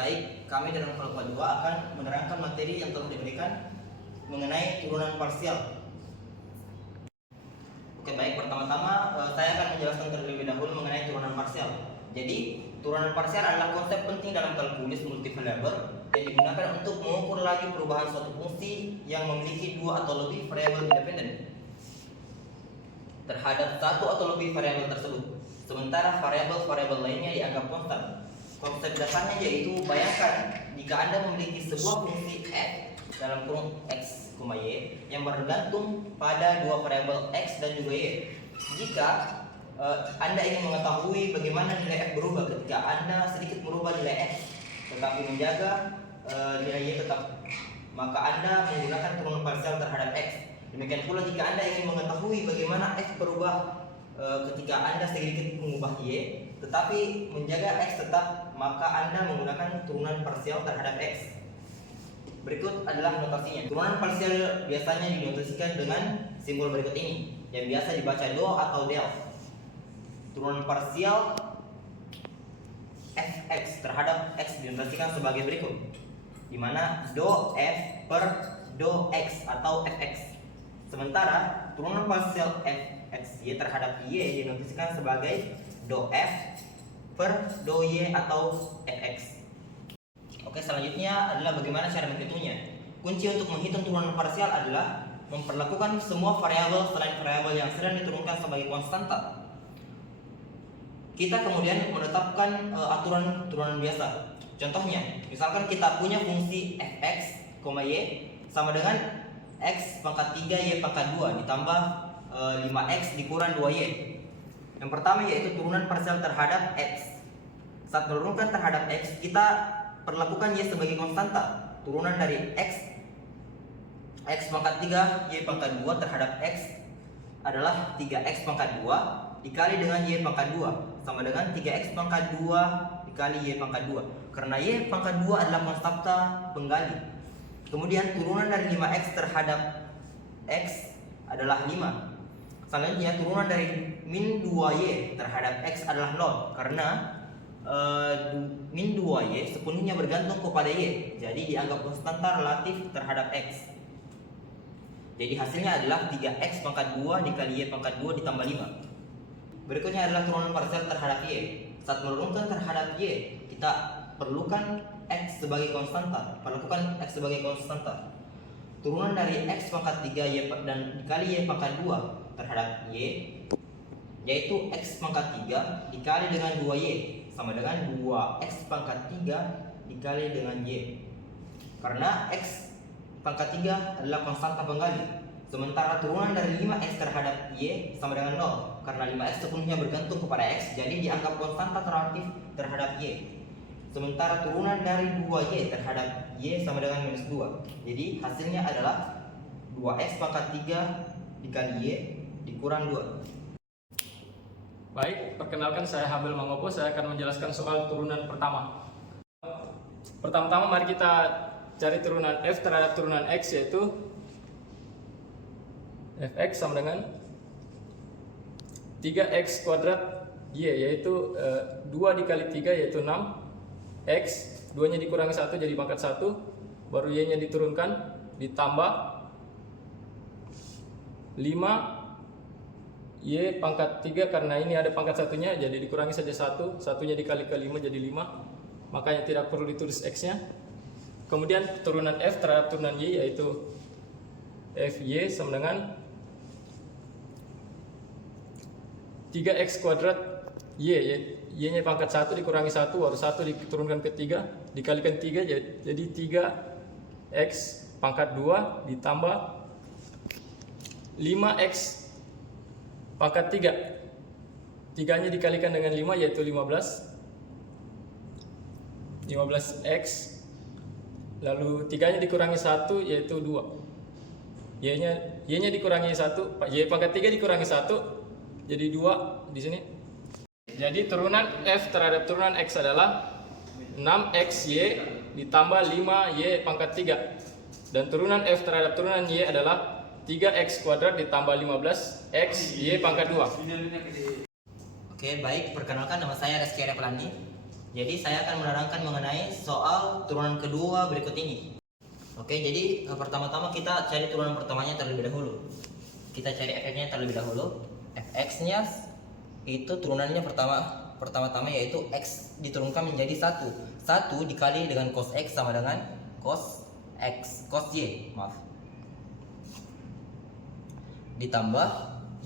baik, kami dalam kelompok 2 akan menerangkan materi yang telah diberikan mengenai turunan parsial. Oke, baik, pertama-tama saya akan menjelaskan terlebih dahulu mengenai turunan parsial. Jadi, turunan parsial adalah konsep penting dalam kalkulus multivariabel yang digunakan untuk mengukur laju perubahan suatu fungsi yang memiliki dua atau lebih variabel independen terhadap satu atau lebih variabel tersebut, sementara variabel-variabel lainnya dianggap konstan. Konsep dasarnya yaitu, bayangkan jika Anda memiliki sebuah fungsi f dalam kurung x, y yang bergantung pada dua variabel x dan juga y. Jika Anda ingin mengetahui bagaimana nilai f berubah ketika Anda sedikit merubah nilai x tetapi menjaga nilai y tetap, maka Anda menggunakan turunan parsial terhadap x. Demikian pula jika Anda ingin mengetahui bagaimana f berubah ketika Anda sedikit mengubah y tetapi menjaga x tetap, maka Anda menggunakan turunan parsial terhadap x. Berikut adalah notasinya. Turunan parsial biasanya dinotasikan dengan simbol berikut ini, yang biasa dibaca do atau del. Turunan parsial fx terhadap x dinotasikan sebagai berikut, di mana do f per do x atau fx. Sementara turunan parsial fxy terhadap y dinotasikan sebagai do f per do y atau fx. Oke, selanjutnya adalah bagaimana cara menghitungnya. Kunci untuk menghitung turunan parsial adalah memperlakukan semua variabel selain variabel yang sedang diturunkan sebagai konstanta. Kita kemudian menetapkan aturan turunan biasa. Contohnya, misalkan kita punya fungsi fx, y sama dengan x pangkat 3 y pangkat 2 ditambah 5x dikurang 2y. Yang pertama yaitu turunan parsial terhadap x. Saat menurunkan terhadap x, kita perlakukan y sebagai konstanta. Turunan dari x pangkat 3 y pangkat 2 terhadap x adalah 3x pangkat 2 dikali dengan y pangkat 2 sama dengan 3x pangkat 2 dikali y pangkat 2. Karena y pangkat 2 adalah konstanta penggali. Kemudian turunan dari 5x terhadap x adalah 5. Selanjutnya turunan dari min 2y terhadap x adalah 0 karena min 2y sepenuhnya bergantung kepada y, jadi dianggap konstanta relatif terhadap x. Jadi hasilnya adalah 3x pangkat 2 dikali y pangkat 2 ditambah 5. Berikutnya adalah turunan parsial terhadap y. Saat menurunkan terhadap y, kita perlukan x sebagai konstanta, perlakukan x sebagai konstanta. Turunan dari x pangkat 3 y dan dikali y pangkat 2 terhadap y yaitu x pangkat 3 dikali dengan 2y sama dengan 2x pangkat 3 dikali dengan y. Karena x pangkat 3 adalah konstanta penggali. Sementara turunan dari 5x terhadap y sama dengan 0 karena 5x sepenuhnya bergantung kepada x, jadi dianggap konstanta relatif terhadap y. Sementara turunan dari 2y terhadap y sama dengan minus 2. Jadi hasilnya adalah 2x pangkat 3 dikali y dikurang 2. Baik, perkenalkan saya Habel Mangopo. Saya akan menjelaskan soal turunan pertama. Pertama-tama mari kita cari turunan f terhadap turunan x, yaitu fx sama dengan 3x kuadrat y, yaitu 2 dikali 3 yaitu 6x, 2 nya dikurangi 1 jadi pangkat 1, baru y nya diturunkan ditambah 5 y pangkat 3, karena ini ada pangkat satunya jadi dikurangi saja 1, satunya dikali ke 5 jadi 5, makanya tidak perlu ditulis x nya. Kemudian turunan f terhadap turunan y yaitu fy sama dengan 3x kuadrat y nya pangkat 1 dikurangi 1, baru 1 diturunkan ke 3 dikalikan 3 jadi 3x pangkat 2 ditambah 5x pangkat 3, 3 nya dikalikan dengan 5 yaitu 15x, lalu 3 nya dikurangi 1 yaitu 2, y nya dikurangi 1, y pangkat 3 dikurangi 1 jadi 2 di sini. Jadi turunan f terhadap turunan x adalah 6xy ditambah 5y pangkat 3, dan turunan f terhadap turunan y adalah 3x kuadrat ditambah 15x y pangkat 2. Oke, baik, perkenalkan nama saya Reski Arya Pelani. Jadi saya akan menerangkan mengenai soal turunan kedua berikut ini. Oke, jadi pertama-tama kita cari turunan pertamanya terlebih dahulu. Kita cari fx-nya terlebih dahulu. Fx-nya itu turunannya pertama-tama yaitu x diturunkan menjadi 1. 1 dikali dengan cos x sama dengan cos y, maaf. Ditambah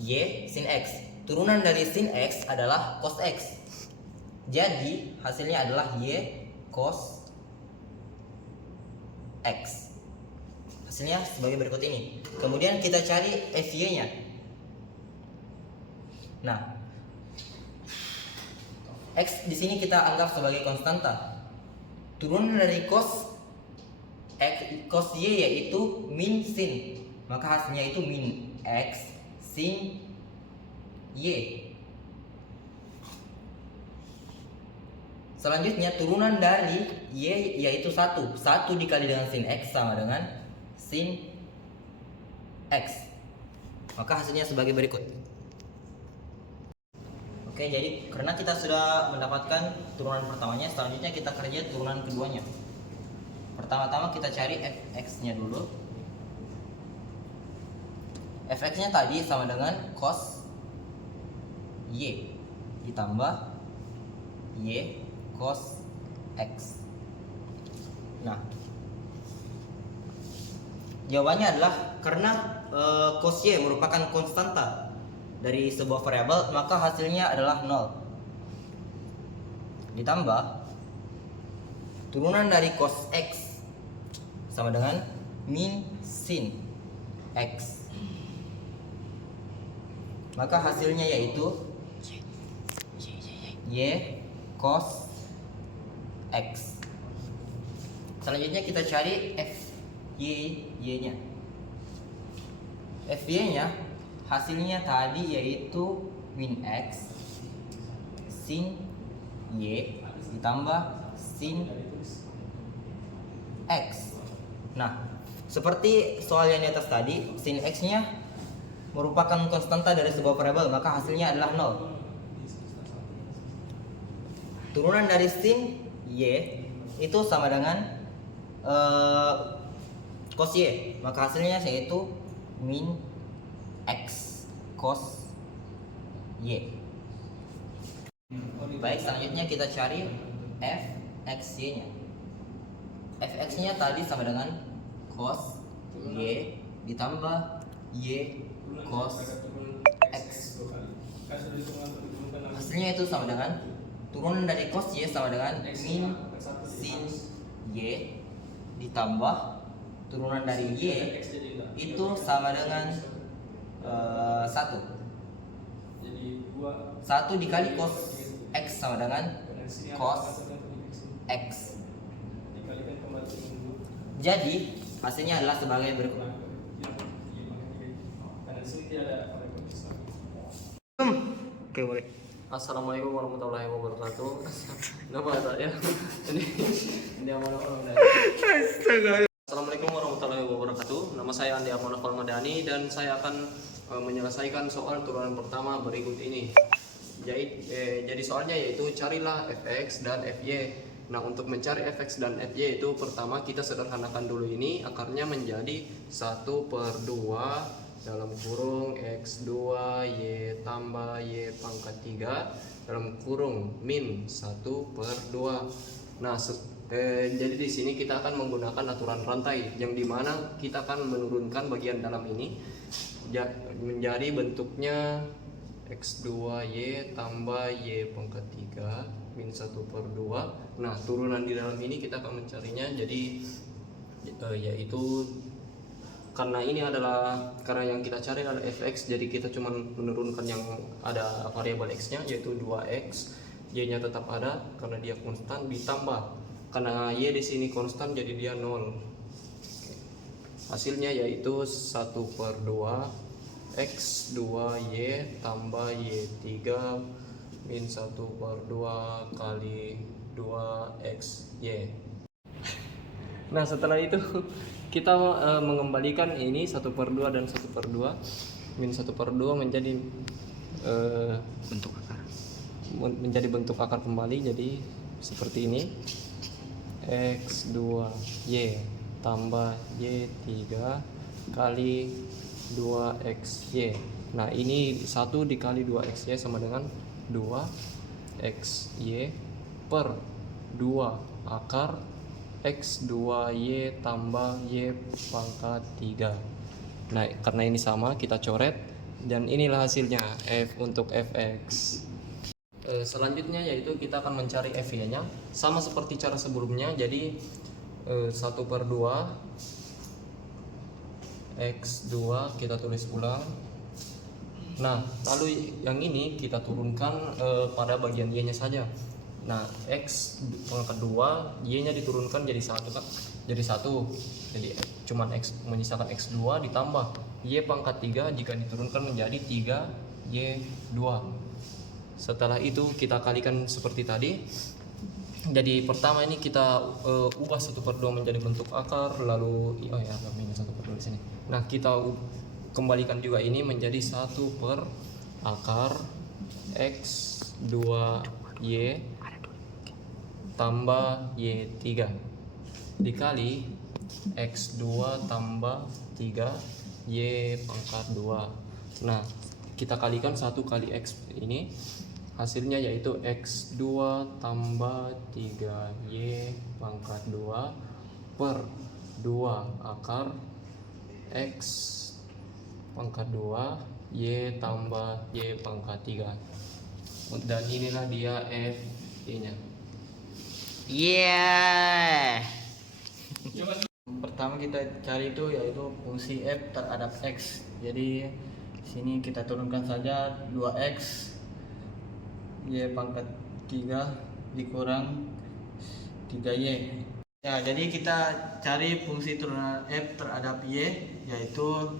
y sin x. Turunan dari sin x adalah cos x. Jadi hasilnya adalah y cos x. Hasilnya sebagai berikut ini. Kemudian kita cari fy-nya. Nah, x di sini kita anggap sebagai konstanta. Turunan dari cos y yaitu min sin. Maka hasilnya itu min x sin y. Selanjutnya turunan dari y yaitu 1. 1 dikali dengan sin x sama dengan sin x. Maka hasilnya sebagai berikut. Oke, jadi karena kita sudah mendapatkan turunan pertamanya, selanjutnya kita kerja turunan keduanya. Pertama-tama kita cari fx-nya dulu. Fx-nya tadi sama dengan cos y ditambah y cos x. Nah, jawabannya adalah karena cos y merupakan konstanta dari sebuah variabel, maka hasilnya adalah 0. Ditambah turunan dari cos x sama dengan min sin x. Maka hasilnya yaitu y cos x. Selanjutnya kita cari y-nya. Fy-nya hasilnya tadi yaitu min x sin y ditambah sin x. Nah, seperti soal yang di atas tadi, sin x-nya merupakan konstanta dari sebuah variabel, maka hasilnya adalah 0. Turunan dari sin y itu sama dengan cos y, maka hasilnya yaitu min x cos y. Baik, selanjutnya kita cari fxy-nya. Fx-nya tadi sama dengan cos y ditambah y cos x. Hasilnya itu sama dengan turunan dari cos y sama dengan min sin y ditambah turunan dari y itu sama dengan 1. 1 dikali cos x sama dengan cos x. Jadi hasilnya adalah sebagai berikut. Oke, boleh. Assalamualaikum warahmatullahi wabarakatuh. Nama saya ini Amanul Madani. Assalamualaikum warahmatullahi wabarakatuh. Nama saya Andi Amanul Madani dan saya akan menyelesaikan soal turunan pertama berikut ini. Jadi soalnya yaitu carilah fx dan fy. Nah, untuk mencari fx dan fy itu pertama kita sederhanakan dulu ini, akarnya menjadi 1/2 dalam kurung x2 y tambah y pangkat 3 dalam kurung min 1/2. Nah, jadi di sini kita akan menggunakan aturan rantai yang dimana kita akan menurunkan bagian dalam ini menjadi bentuknya x2y tambah y pangkat 3 min 1/2. Nah, turunan di dalam ini kita akan mencarinya, jadi yaitu karena yang kita cari adalah fx, jadi kita cuma menurunkan yang ada variabel x nya yaitu 2x, y nya tetap ada karena dia konstan, ditambah karena y di sini konstan jadi dia 0. Hasilnya yaitu 1/2 x2y tambah y3 min 1/2 kali 2xy. Nah, setelah itu kita mengembalikan ini 1/2 dan 1/2 min 1/2 menjadi bentuk akar. Menjadi bentuk akar kembali, jadi seperti ini. X2Y tambah Y3 kali 2XY. Nah, ini 1 dikali 2XY sama dengan 2XY per 2 akar X2Y tambah Y pangkat 3. Nah, karena ini sama, kita coret. Dan inilah hasilnya F untuk Fx. Selanjutnya yaitu kita akan mencari FY nya sama seperti cara sebelumnya. Jadi 1/2 X2 kita tulis ulang. Nah, lalu yang ini kita turunkan pada bagian Y nya saja. Nah, X pangkat 2 Y nya diturunkan jadi 1 kan, jadi 1. Jadi cuman X menyisakan X2 ditambah Y pangkat 3 jika diturunkan menjadi 3Y2. Setelah itu kita kalikan seperti tadi. Jadi pertama ini kita ubah 1/2 menjadi bentuk akar, lalu ini 1/2 di sini. Nah, kita kembalikan juga ini menjadi 1 per akar X2Y tambah Y3 dikali X2 tambah 3Y pangkat 2. Nah, kita kalikan 1 kali X ini, hasilnya yaitu X2 tambah 3Y pangkat 2 per 2 akar X pangkat 2 Y tambah Y pangkat 3. Dan inilah dia FY nya. Pertama kita cari itu yaitu fungsi F terhadap X. Jadi sini kita turunkan saja 2X Y pangkat 3 dikurang 3Y. Ya, jadi kita cari fungsi turunan F terhadap Y yaitu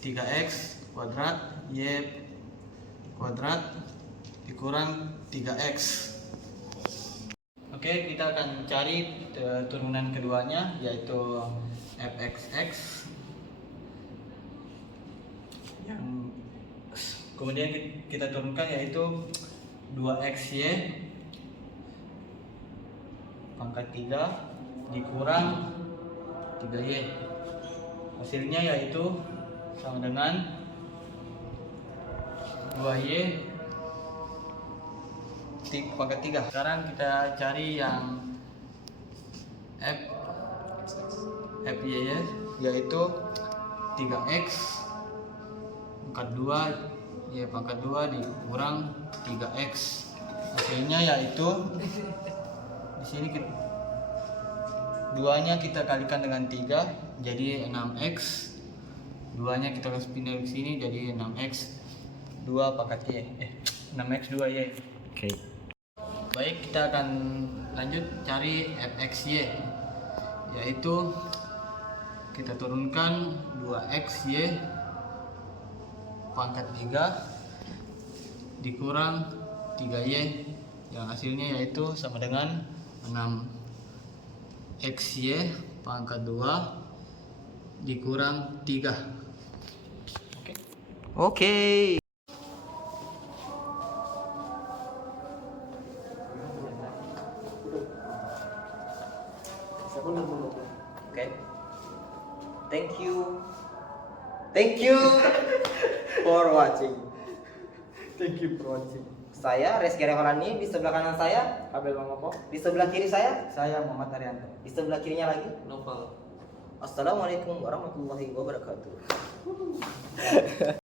3X kuadrat Y kuadrat dikurang 3X. Oke, kita akan cari turunan keduanya yaitu Fxx yang kemudian kita turunkan yaitu 2xy pangkat 3 dikurang 3y. Hasilnya yaitu sama dengan 2y pangkat 3. Sekarang kita cari yang Fy yaitu 3x pangkat 2 y pangkat 2 dikurang 3x. Hasilnya yaitu di sini duanya kita kalikan dengan 3 jadi 6x. Duanya kita kasih pindah ke sini jadi 6x 2 pangkat y. 6x 2y. Oke. Baik, kita akan lanjut cari Fxy yaitu kita turunkan 2xy pangkat 3 dikurang 3y yang hasilnya yaitu sama dengan 6xy pangkat 2 dikurang 3. Oke. Oke. Thank you. Thank you for watching. Thank you for watching. Saya Reski Reholani, di sebelah kanan saya Abel Mangopo. di sebelah kiri saya Muhammad Arianto. di sebelah kirinya lagi. Novel. Assalamualaikum warahmatullahi wabarakatuh.